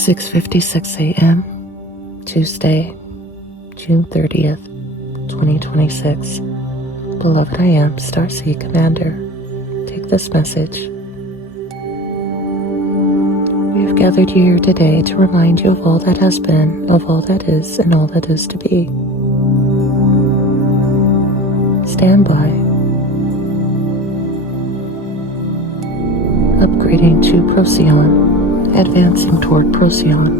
6:56 a.m. Tuesday, June 30th, 2026. Beloved, I am Starseed Commander. Take this message. We have gathered here today to remind you of all that has been, of all that is, and all that is to be. Stand by. Upgrading to Procyon. Advancing toward Procyon.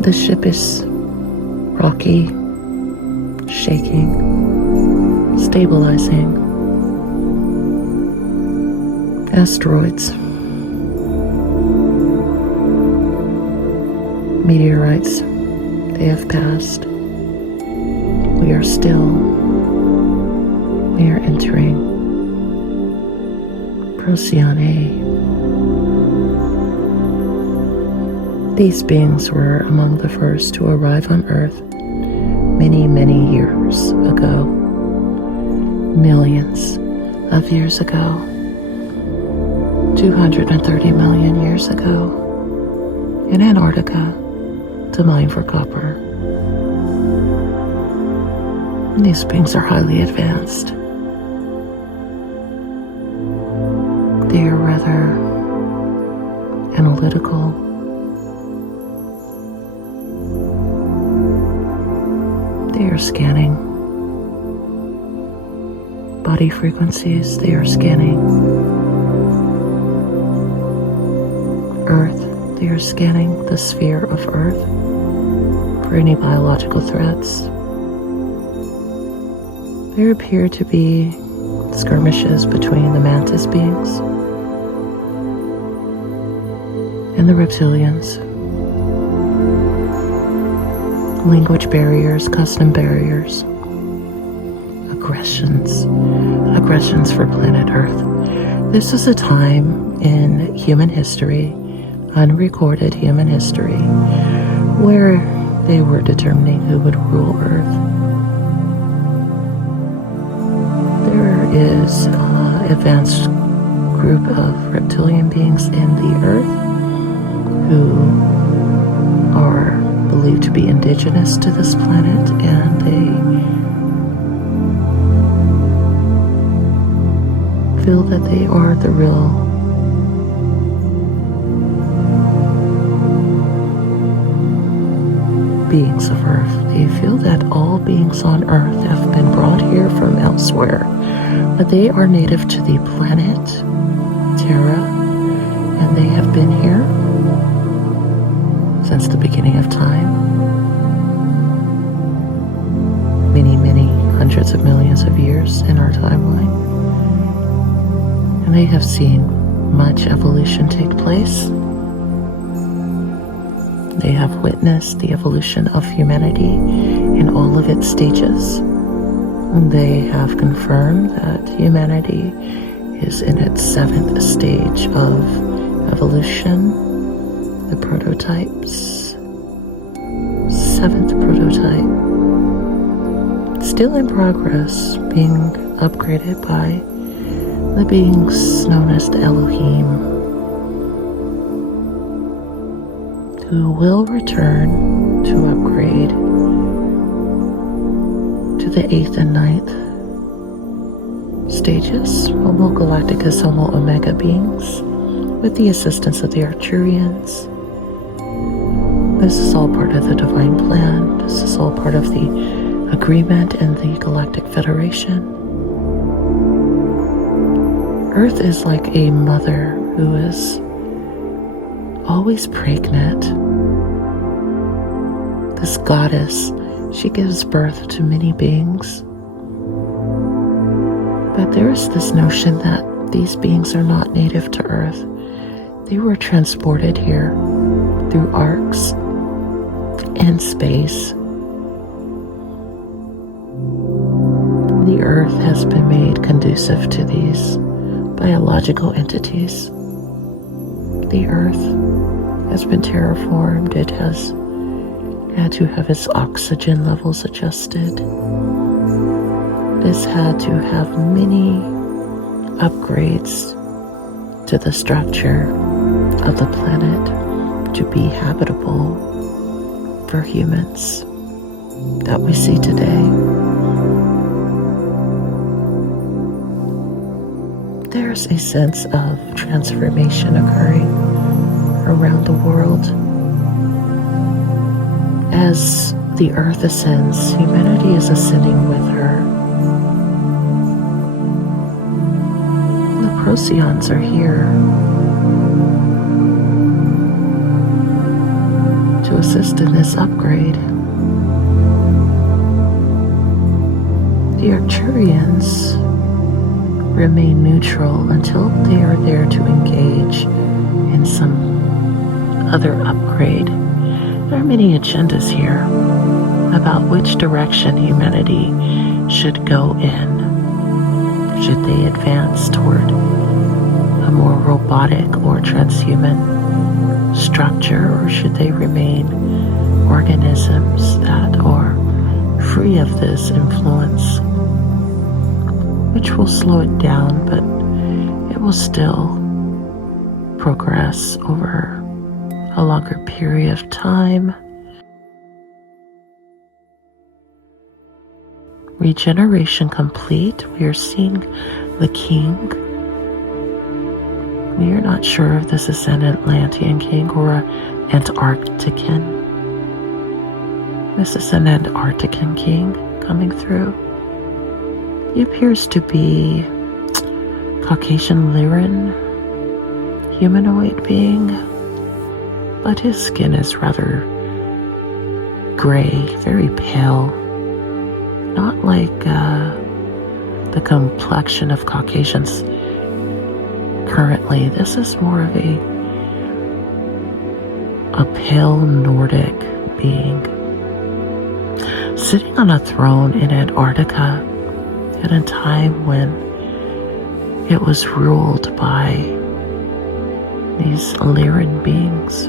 The ship is rocky, shaking, stabilizing. Asteroids, meteorites, they have passed. We are entering Procyon A. These beings were among the first to arrive on Earth many, many years ago. Millions of years ago. 230 million years ago. In Antarctica to mine for copper. These beings are highly advanced. They are rather analytical. They are scanning body frequencies. They are scanning Earth. They are scanning the sphere of Earth for any biological threats. There appear to be skirmishes between the mantis beings and the reptilians. Language barriers, custom barriers, aggressions for planet Earth. This is a time in human history, unrecorded human history, where they were determining who would rule Earth. There is an advanced group of reptilian beings in the Earth who are believed to be indigenous to this planet, and they feel that they are the real beings of Earth. They feel that all beings on Earth have been brought here from elsewhere, but they are native to the planet Terra, and they have been here since the beginning of time. Many, many hundreds of millions of years in our timeline. And they have seen much evolution take place. They have witnessed the evolution of humanity in all of its stages. They have confirmed that humanity is in its 7th stage of evolution. The prototypes. 7th prototype. Still in progress, being upgraded by the beings known as the Elohim, who will return to upgrade to the 8th and 9th stages, Homo Galacticus, Homo Omega beings, with the assistance of the Arcturians. This is all part of the divine plan. This is all part of the agreement in the Galactic Federation. Earth is like a mother who is always pregnant. This goddess, she gives birth to many beings. But there is this notion that these beings are not native to Earth. They were transported here through arcs in space. The Earth has been made conducive to these biological entities. The Earth has been terraformed. It has had to have its oxygen levels adjusted. It has had to have many upgrades to the structure of the planet to be habitable for humans that we see today. There's a sense of transformation occurring around the world. As the Earth ascends, humanity is ascending with her. The Procyons are here to assist in this upgrade. The Arcturians remain neutral until they are there to engage in some other upgrade. There are many agendas here about which direction humanity should go in. Should they advance toward a more robotic or transhuman structure, or should they remain organisms that are free of this influence, which will slow it down, but it will still progress over a longer period of time. Regeneration complete. We are seeing the king. We are not sure if this is an Atlantean king or an Antarctican. This is an Antarctican king coming through. He appears to be Caucasian Lyran humanoid being, but his skin is rather gray, very pale. Not like the complexion of Caucasians currently. This is more of a pale Nordic being, sitting on a throne in Antarctica at a time when it was ruled by these Lyran beings.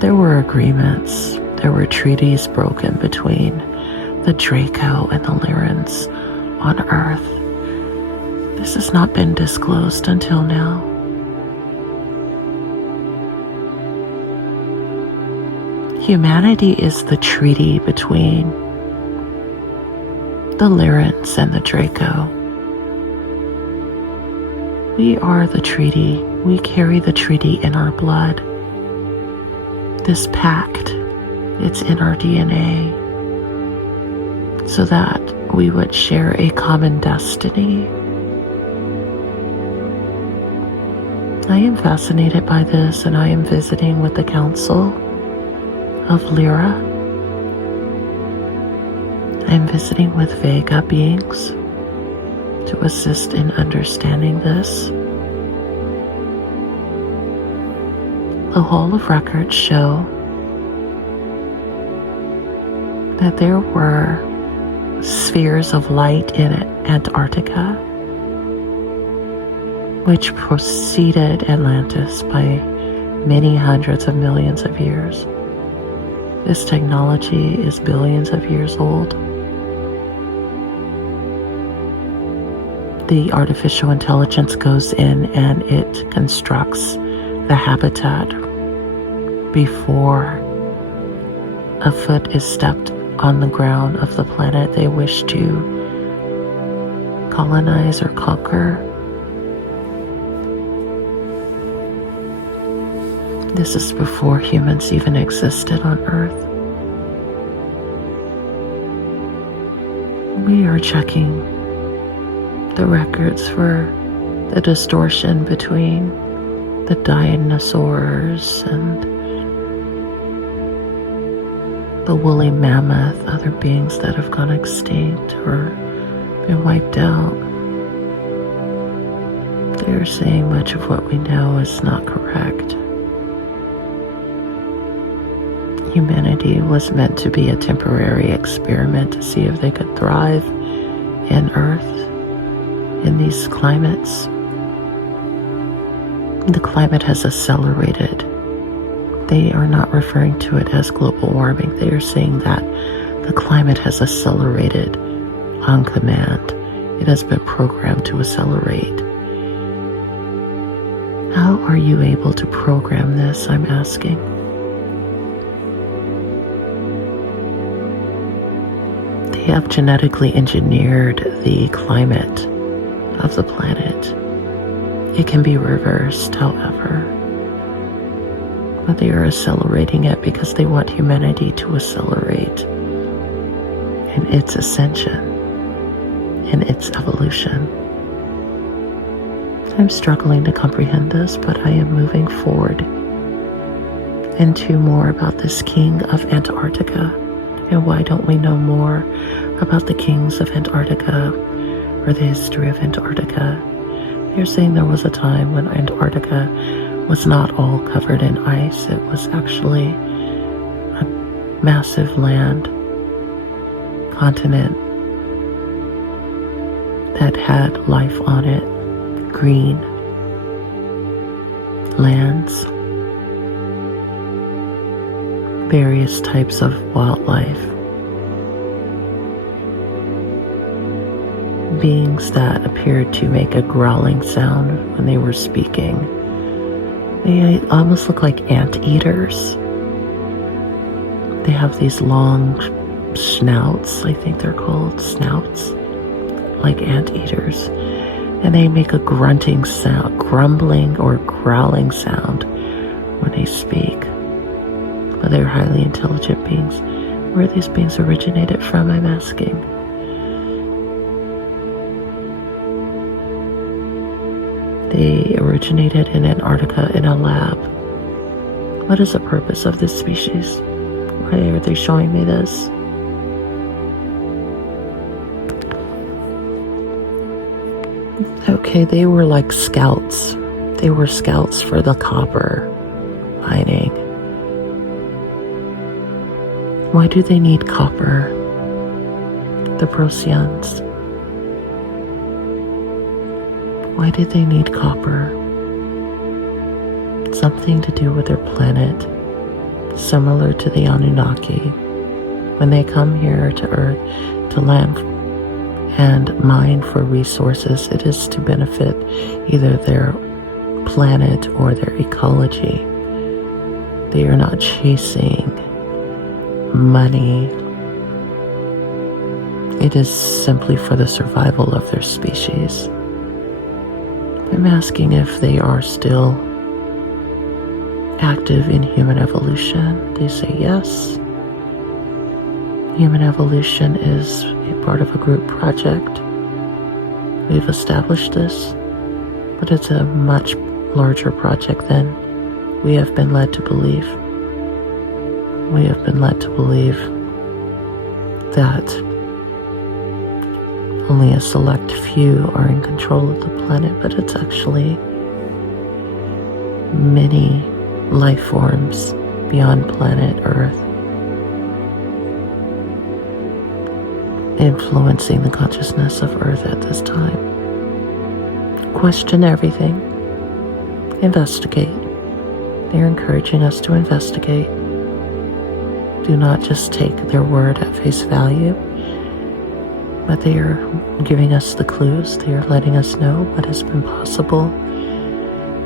There were agreements, there were treaties broken between the Draco and the Lyrans on Earth. This has not been disclosed until now. Humanity is the treaty between the Lyrans and the Draco. We are the treaty. We carry the treaty in our blood. This pact, it's in our DNA, so that we would share a common destiny. I am fascinated by this, and I am visiting with the Council of Lyra. I am visiting with Vega beings to assist in understanding this. The Hall of Records show that there were spheres of light in Antarctica, which preceded Atlantis by many hundreds of millions of years. This technology is billions of years old. The artificial intelligence goes in and it constructs the habitat before a foot is stepped on the ground of the planet they wish to colonize or conquer. This is before humans even existed on Earth. We are checking the records for the distortion between the dinosaurs and the woolly mammoth, other beings that have gone extinct or been wiped out. They're saying much of what we know is not correct. Humanity was meant to be a temporary experiment to see if they could thrive in Earth, in these climates. The climate has accelerated. They are not referring to it as global warming. They are saying that The climate has accelerated on command. It has been programmed to accelerate. How are you able to program this, I'm asking? They have genetically engineered the climate of the planet. It can be reversed, however. But they are accelerating it because they want humanity to accelerate in its ascension, in its evolution. I'm struggling to comprehend this, but I am moving forward into more about this king of Antarctica. And why don't we know more about the kings of Antarctica or the history of Antarctica? They're saying there was a time when Antarctica was not all covered in ice. It was actually a massive land, continent that had life on it, green lands, various types of wildlife, beings that appeared to make a growling sound when they were speaking. They almost look like anteaters. They have these long snouts, I think they're called snouts, like anteaters. And they make a grunting sound, grumbling or growling sound when they speak. But they're highly intelligent beings. Where these beings originated from, I'm asking. They originated in Antarctica in a lab. What is the purpose of this species? Why are they showing me this? Okay, they were like scouts. They were scouts for the copper mining. Why do they need copper? The Procyons. Why do they need copper? Something to do with their planet, similar to the Anunnaki. When they come here to Earth to land and mine for resources, it is to benefit either their planet or their ecology. They are not chasing money. It is simply for the survival of their species. I'm asking if they are still active in human evolution. They say yes. Human evolution is a part of a group project. We've established this, but it's a much larger project than we have been led to believe. We have been led to believe that only a select few are in control of the planet, but it's actually many life forms beyond planet Earth influencing the consciousness of Earth at this time. Question everything. Investigate. They're encouraging us to investigate. Do not just take their word at face value, but they are giving us the clues. They are letting us know what has been possible.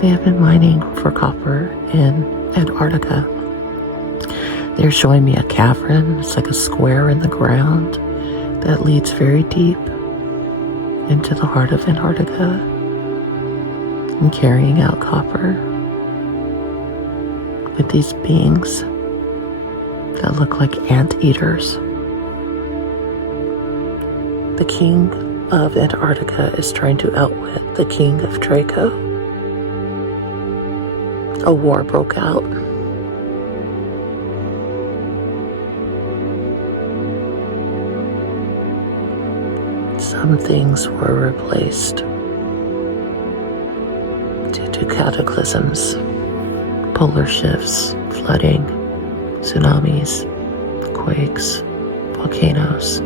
They have been mining for copper in Antarctica. They're showing me a cavern. It's like a square in the ground that leads very deep into the heart of Antarctica and carrying out copper with these beings that look like anteaters. The king of Antarctica is trying to outwit the king of Draco. A war broke out. Some things were replaced due to cataclysms, polar shifts, flooding, tsunamis, quakes, volcanoes,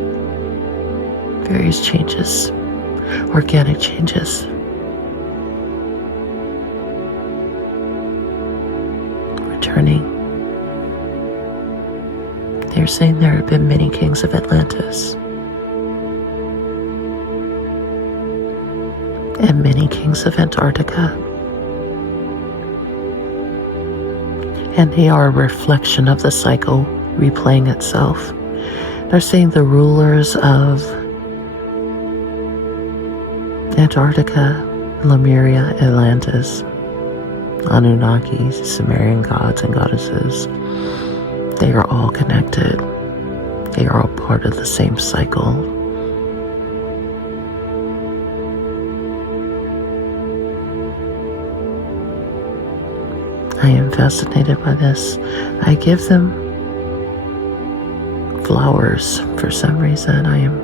various changes, organic changes. Returning. They're They're saying there have been many kings of Atlantis and many kings of Antarctica. And they are a reflection of the cycle replaying itself. They're saying the rulers of Antarctica, Lemuria, Atlantis, Anunnaki, Sumerian gods and goddesses, they are all connected. They are all part of the same cycle. I am fascinated by this. I give them flowers for some reason. I am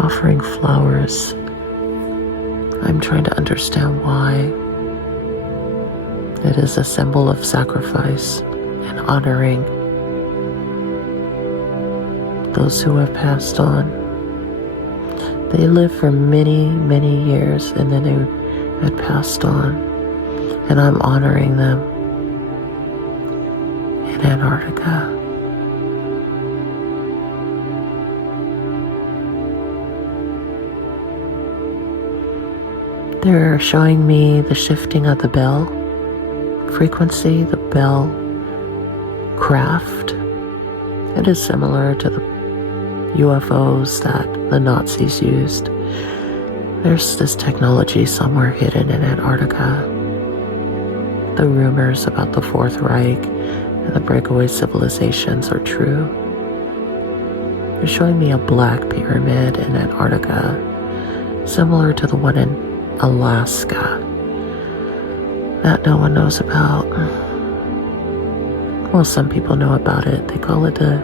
offering flowers. I'm trying to understand why. It is a symbol of sacrifice and honoring those who have passed on. They lived for many, many years and then they had passed on. And I'm honoring them in Antarctica. They're showing me the shifting of the bell frequency, the bell craft. It is similar to the UFOs that the Nazis used. There's this technology somewhere hidden in Antarctica. The rumors about the Fourth Reich and the breakaway civilizations are true. They're showing me a black pyramid in Antarctica, similar to the one in Alaska, that no one knows about. Well, some people know about it. They call it the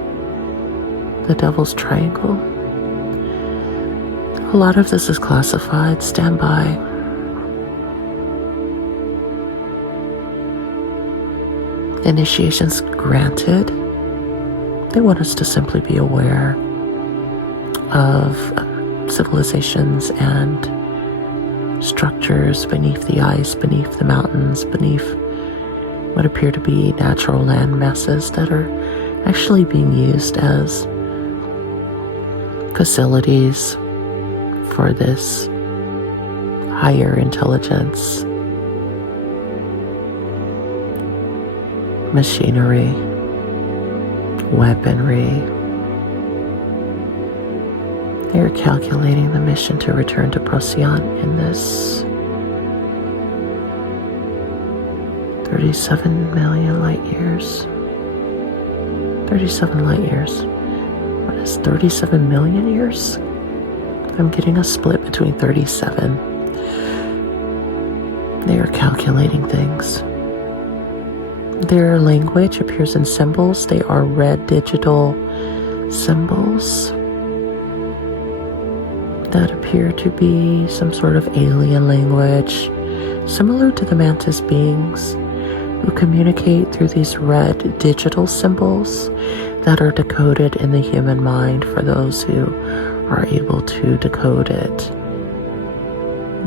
Devil's Triangle. A lot of this is classified. Stand by. Initiations granted. They want us to simply be aware of civilizations and structures beneath the ice, beneath the mountains, beneath what appear to be natural land masses that are actually being used as facilities for this higher intelligence, machinery, weaponry. They are calculating the mission to return to Procyon in this 37 million light years. 37 light years. What is 37 million years? I'm getting a split between 37. They are calculating things. Their language appears in symbols. They are red digital symbols that appear to be some sort of alien language, similar to the mantis beings who communicate through these red digital symbols that are decoded in the human mind for those who are able to decode it.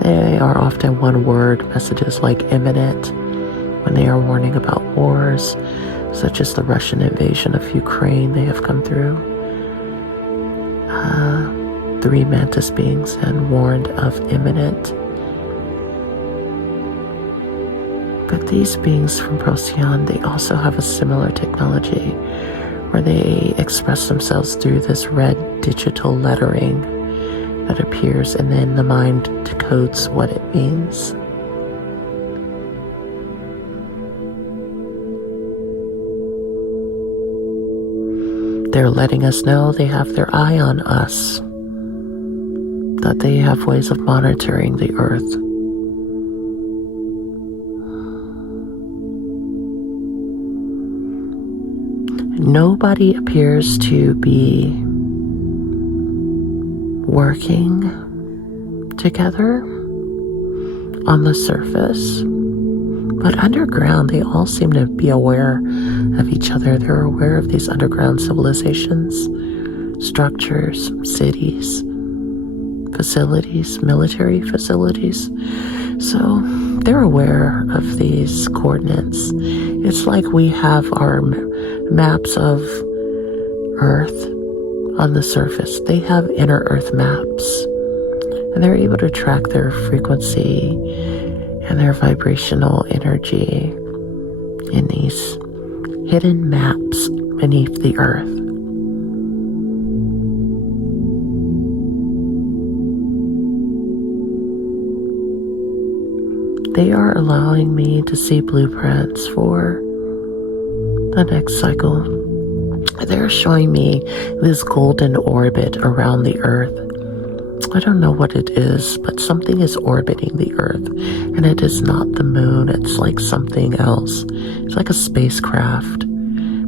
They are often one-word messages like imminent when they are warning about wars, such as the Russian invasion of Ukraine. They have come through 3 mantis beings and warned of imminent. But these beings from Procyon, they also have a similar technology where they express themselves through this red digital lettering that appears, and then the mind decodes what it means. They're letting us know they have their eye on us, that they have ways of monitoring the earth. Nobody appears to be working together on the surface, but underground they all seem to be aware of each other. They're aware of these underground civilizations, structures, cities, facilities, military facilities. So they're aware of these coordinates. It's like we have our maps of Earth on the surface, they have inner Earth maps, and they're able to track their frequency and their vibrational energy in these hidden maps beneath the Earth. They are allowing me to see blueprints for the next cycle. They're showing me this golden orbit around the Earth. I don't know what it is, but something is orbiting the Earth, and it is not the moon. It's like something else. It's like a spacecraft,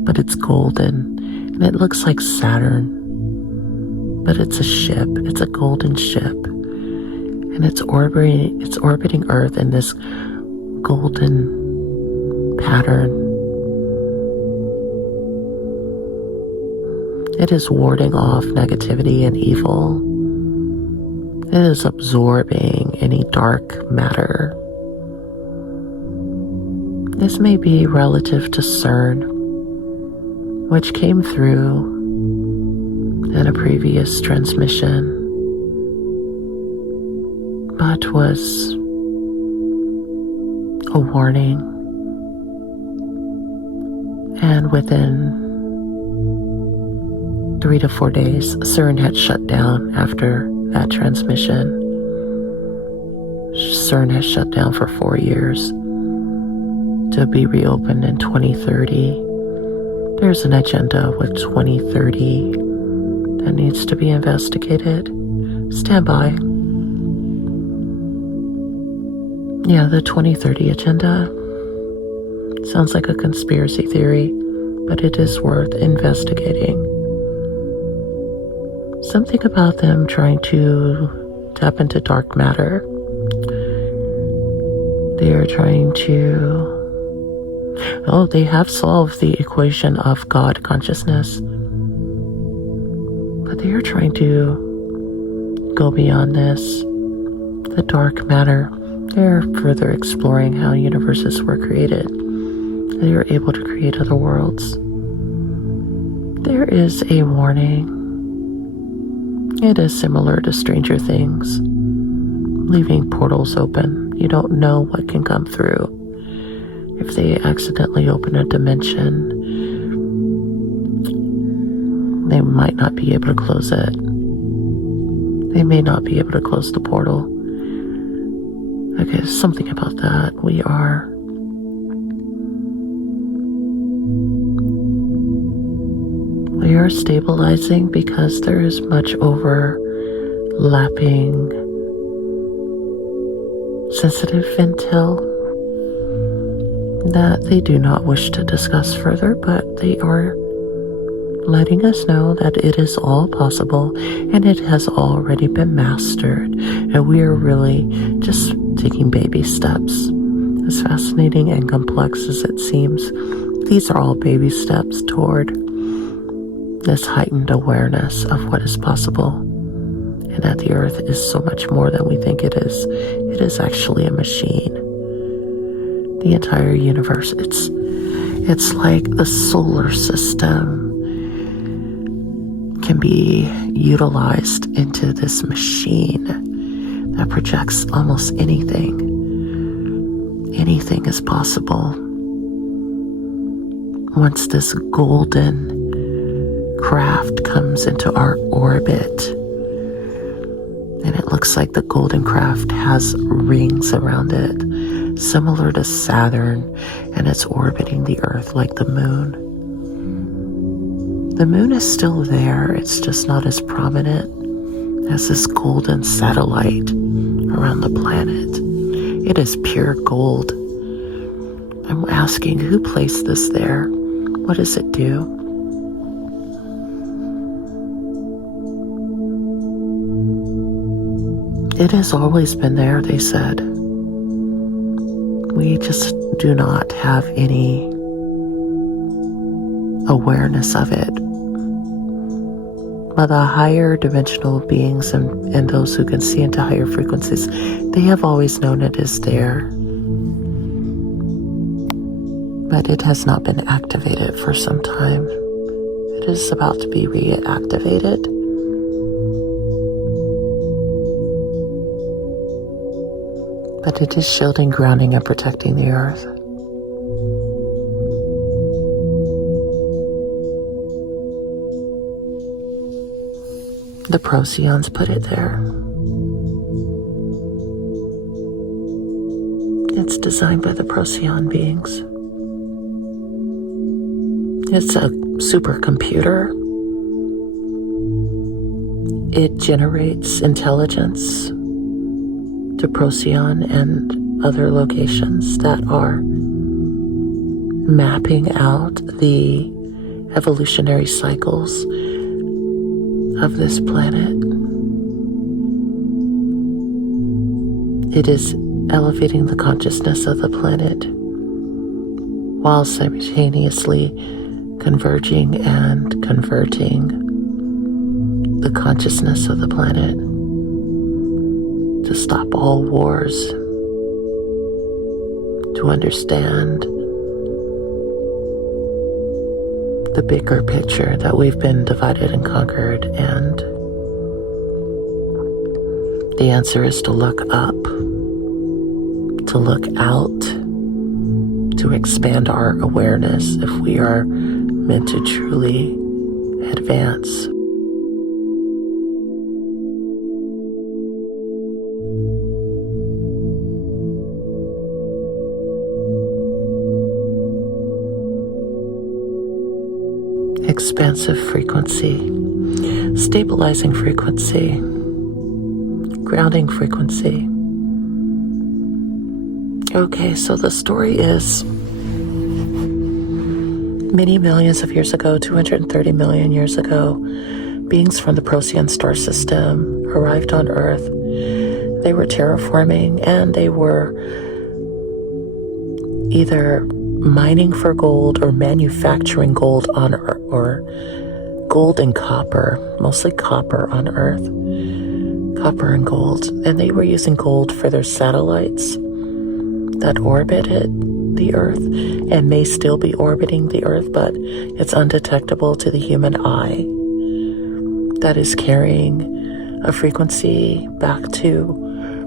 but it's golden, and it looks like Saturn, but it's a ship. It's a golden ship, and it's orbiting Earth in this golden pattern. It is warding off negativity and evil. It is absorbing any dark matter. This may be relative to CERN, which came through in a previous transmission, but was a warning. And within 3 to 4 days, CERN had shut down after that transmission. CERN has shut down for 4 years to be reopened in 2030. There's an agenda with 2030 that needs to be investigated. Stand by. Yeah, the 2030 agenda sounds like a conspiracy theory, but it is worth investigating. Something about them trying to tap into dark matter. They are trying to... Oh, they have solved the equation of God consciousness. But they are trying to go beyond this. The dark matter. They are further exploring how universes were created. They are able to create other worlds. There is a warning. It is similar to Stranger Things, leaving portals open. You don't know what can come through. If they accidentally open a dimension, they might not be able to close it. They may not be able to close the portal. Okay, something about that. We are stabilizing because there is much overlapping sensitive intel that they do not wish to discuss further, but they are letting us know that it is all possible and it has already been mastered, and we are really just taking baby steps. As fascinating and complex as it seems, these are all baby steps toward this heightened awareness of what is possible, and that the Earth is so much more than we think it is. It is actually a machine. The entire universe, it's like the solar system can be utilized into this machine that projects almost anything. Anything is possible. Once this golden craft comes into our orbit, and it looks like the golden craft has rings around it, similar to Saturn, and it's orbiting the Earth like the moon. The moon is still there, it's just not as prominent as this golden satellite around the planet. It is pure gold. I'm asking, who placed this there? What does it do? It has always been there, they said. We just do not have any awareness of it. But the higher dimensional beings and those who can see into higher frequencies, they have always known it is there. But it has not been activated for some time. It It is about to be reactivated. But it is shielding, grounding, and protecting the earth. The Procyons put it there. It's designed by the Procyon beings. It's a supercomputer. It generates intelligence to Procyon and other locations that are mapping out the evolutionary cycles of this planet. It is elevating the consciousness of the planet while simultaneously converging and converting the consciousness of the planet to stop all wars, to understand the bigger picture that we've been divided and conquered, and the answer is to look up, to look out, to expand our awareness if we are meant to truly advance. Expansive frequency, stabilizing frequency, grounding frequency. Okay, so the story is many millions of years ago, 230 million years ago, beings from the Procyon star system arrived on Earth. They were terraforming, and they were either mining for gold or manufacturing gold on Earth, or gold and copper, mostly copper on Earth, copper and gold. And they were using gold for their satellites that orbited the Earth and may still be orbiting the Earth, but it's undetectable to the human eye. That is carrying a frequency back to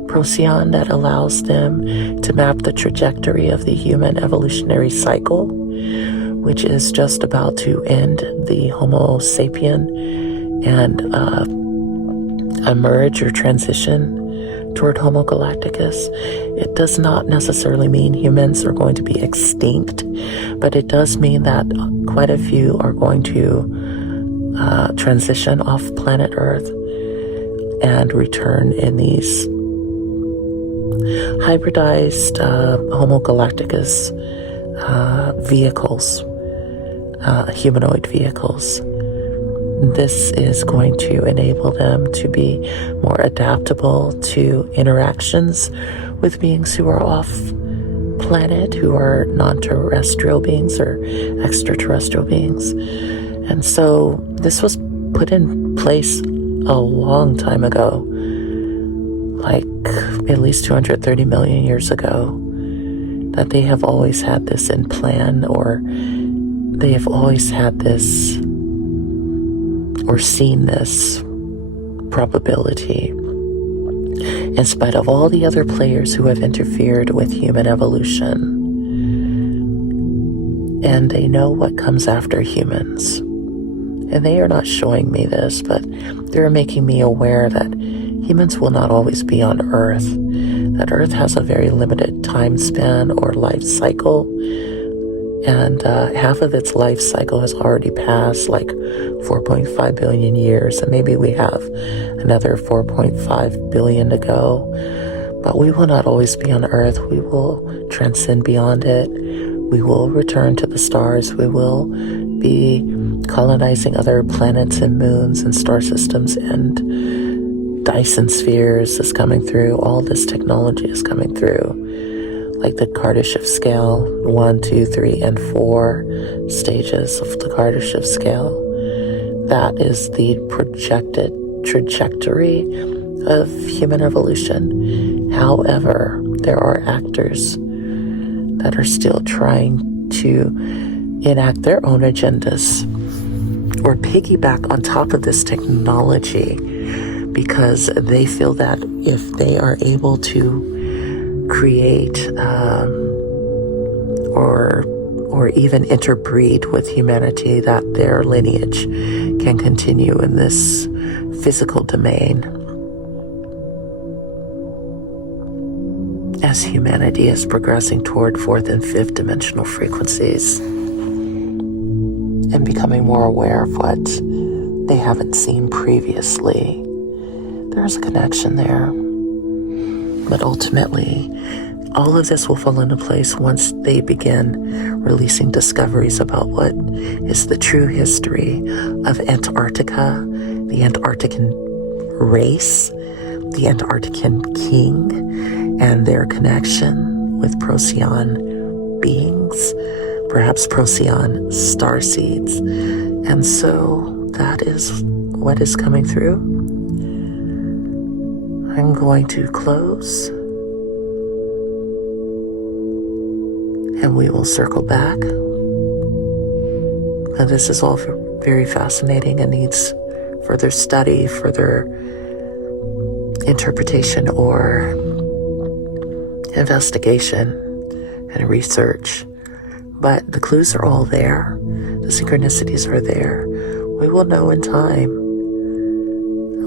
Procyon that allows them to map the trajectory of the human evolutionary cycle, which is just about to end the Homo sapien and emerge or transition toward Homo galacticus. It does not necessarily mean humans are going to be extinct, but it does mean that quite a few are going to transition off planet Earth and return in these hybridized Homo galacticus vehicles, humanoid vehicles. This is going to enable them to be more adaptable to interactions with beings who are off planet, who are non-terrestrial beings or extraterrestrial beings. And so this was put in place a long time ago, like at least 230 million years ago, that they have always had this in plan, or they have always had this or seen this probability, in spite of all the other players who have interfered with human evolution. And they know what comes after humans. And they are not showing me this, but they're making me aware that humans will not always be on Earth, that Earth has a very limited time span or life cycle, and half of its life cycle has already passed, like 4.5 billion years, and maybe we have another 4.5 billion to go. But we will not always be on Earth. We will transcend beyond it. We will return to the stars. We will be colonizing other planets and moons and star systems, and Dyson spheres is coming through. All this technology is coming through, like the Kardashev scale, 1, 2, 3, and 4 stages of the Kardashev scale. That is the projected trajectory of human evolution. However, there are actors that are still trying to enact their own agendas or piggyback on top of this technology, because they feel that if they are able to create or even interbreed with humanity, that their lineage can continue in this physical domain as humanity is progressing toward fourth and fifth dimensional frequencies and becoming more aware of what they haven't seen previously. There's a connection there. But ultimately, all of this will fall into place once they begin releasing discoveries about what is the true history of Antarctica, the Antarctican race, the Antarctican king, and their connection with Procyon beings, perhaps Procyon starseeds. And so that is what is coming through. I'm going to close, and we will circle back. And this is all very fascinating and needs further study, further interpretation, or investigation and research. But the clues are all there. The synchronicities are there. We will know in time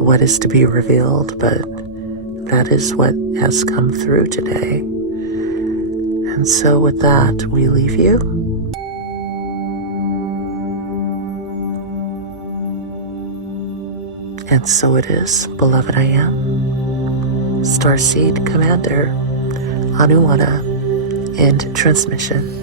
what is to be revealed, but that is what has come through today. And so with that, we leave you. And so it is, beloved I am. Starseed Commander Anuanna, end transmission.